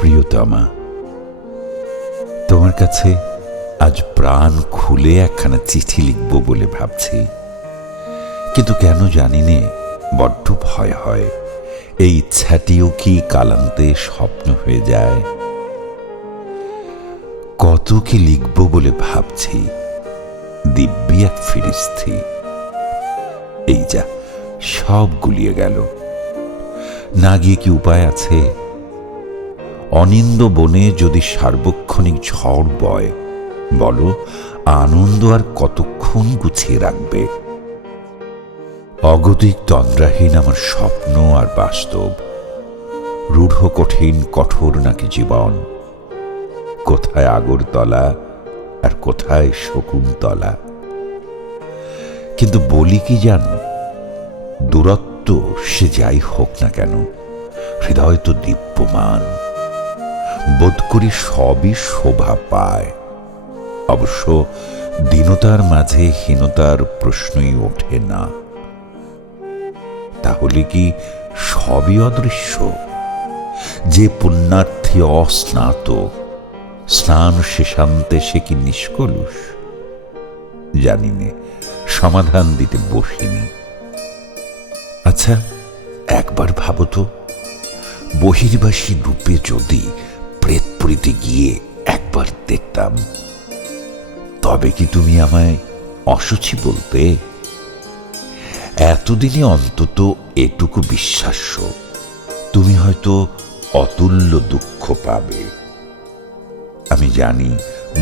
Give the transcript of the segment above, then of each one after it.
প্রিয়তমা, তোমার কাছে আজ প্রাণ খুলে একখানা চিঠি লিখব বলে ভাবছি, কিন্তু কেন জানি নে বড্ড ভয় হয় এই ইচ্ছাটিও কি কালান্তে স্বপ্ন হয়ে যায়। কত কি লিখব বলে ভাবছি, দিব্যি এক ফিরিস্থি। এই যা সব গুলিয়ে গেল, না গিয়ে কি উপায় আছে? অনিন্দ বনে যদি সার্বক্ষণিক ঝড় বয়, বলো আনন্দ আর কতক্ষণ গুছিয়ে রাখবে? অগতিক তন্দ্রাহীন আমার স্বপ্ন আর বাস্তব, রূঢ় কঠিন কঠোর নাকি জীবন, কোথায় আগরতলা আর কোথায় শকুন্তলা। কিন্তু বলি কি জানো, দূরত্ব সে যাই হোক না কেন, হৃদয় তো দীপ্যমান। বোধ করি সবই শোভা পায়। অবশ্য দীনতার মাঝে হীনতার প্রশ্নই ওঠে না। তাহলে কি সবই অদৃশ্য? যে পুণ্যার্থী অস্নাত, স্নান শেষান্তে সে কি নিষ্কলুষ? জানি নে, সমাধান দিতে বসিনি। আচ্ছা, একবার ভাবো তো, বহির্বাসী রূপে যদি প্রেতপুরীতে গিয়ে একবার দেখতাম, তবে কি তুমি আমায় অসুচি বলতে? এতদিনে অন্তত এটুকু বিশ্বাস্য, তুমি হয়তো অতুল্য দুঃখ পাবে। আমি জানি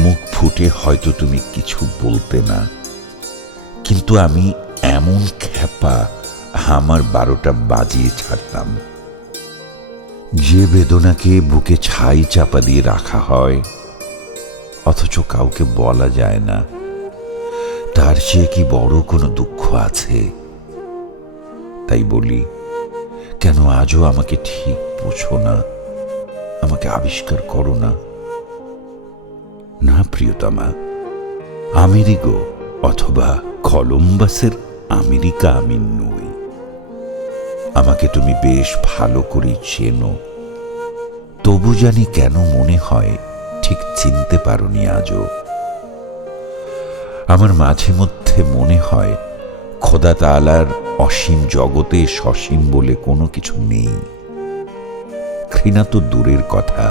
মুখ ফুটে হয়তো তুমি কিছু বলতে না, কিন্তু আমি এমন খ্যাপা আমার 12টা বাজিয়ে ছাড়তাম। যে বেদনাকে বুকে ছাই চাপা দিয়ে রাখা হয়, অথচ কাউকে বলা যায় না, তার চেয়ে কি বড় কোনো দুঃখ আছে? তাই বলি, কেন আজও আমাকে ঠিক বোঝো না? আমাকে আবিষ্কার করো না। না প্রিয়তমা, আমেরিগো অথবা কলম্বাসের আমেরিকা আমি নই। আমাকে তুমি বেশ ভালো করে চেনো, তবু জানি কেন মনে হয় ঠিক চিনতে পারোনি আজও। আমার মাঝে মধ্যে মনে হয় খোদা তাআলার অসীম জগতে সসীম বলে কোনো কিছু নেই। ঘৃণা তো দূরের কথা,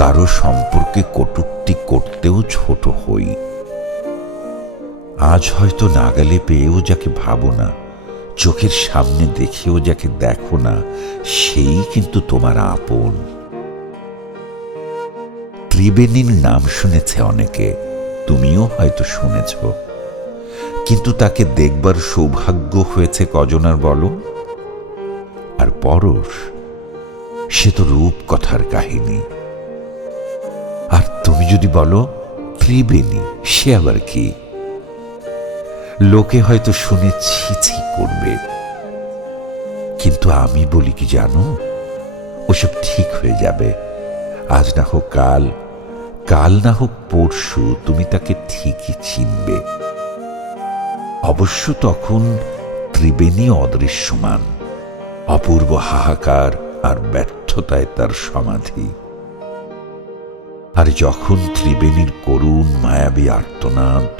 কারো সম্পর্কে কটূক্তি করতেও ছোট হই। আজ হয়তো নাগালে পেয়েও যাকে ভাবো না, চোখের সামনে দেখেও যাকে দেখো না, সেই কিন্তু তোমার আপন। ত্রিবেণীর নাম শুনেছে অনেকে, তুমিও হয়তো শুনেছ, কিন্তু তাকে দেখবার সৌভাগ্য হয়েছে কজনার বলো? আর পরশ, সে তো রূপ কথার কাহিনী। আর তুমি যদি বলো ত্রিবেণী, সে আবার কি? লোকে হয়তো শুনে ছি ছি করবে, কিন্তু আমি বলি কি জানো, ওসব ঠিক হয়ে যাবে। আজ না হোক কাল, কাল না হোক পরশু, তুমি তাকে ঠিকই চিনবে। অবশ্য তখন ত্রিবেণী অদৃশ্যমান, অপূর্ব হাহাকার আর ব্যর্থতায় তার সমাধি। আর যখন ত্রিবেণীর করুণ মায়াবী আর্তনাদ,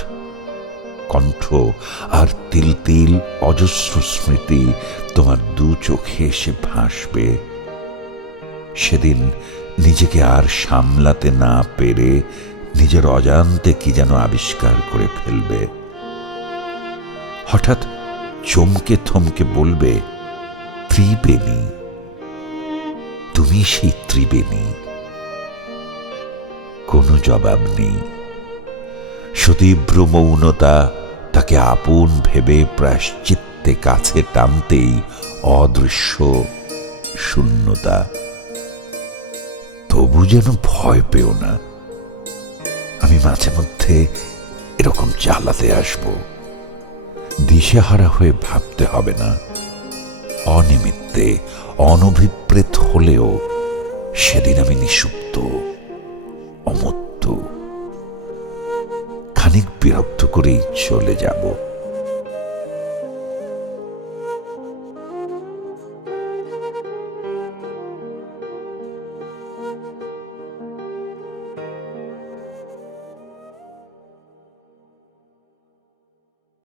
কণ্ঠ আর তিল তিল অজস্র স্মৃতি তোমার দু চোখে এসে ভাসবে, সেদিন নিজেকে আর সামলাতে না পেরে নিজের অজান্তে কি যেন আবিষ্কার করে ফেলবে। হঠাৎ চমকে থমকে বলবে, ত্রিবেণী, তুমি সেই ত্রিবেণী। কোনো জবাব নেই, সুতীব্র মৌনতা তাকে আপন ভেবে প্রায়শ্চিত্তে কাছে টানতেই অদৃশ্য শূন্যতা। তবু যেন ভয় পেও না, আমি মাঝে মধ্যে এরকম জ্বালাতে আসব। দিশেহারা হয়ে ভাবতে হবে না, অনিমিত্তে অনভিপ্রেত হলেও সেদিন আমি নিঃসুপ্ত, অমত্ত, খানিক বিরক্ত করেই চলে যাব।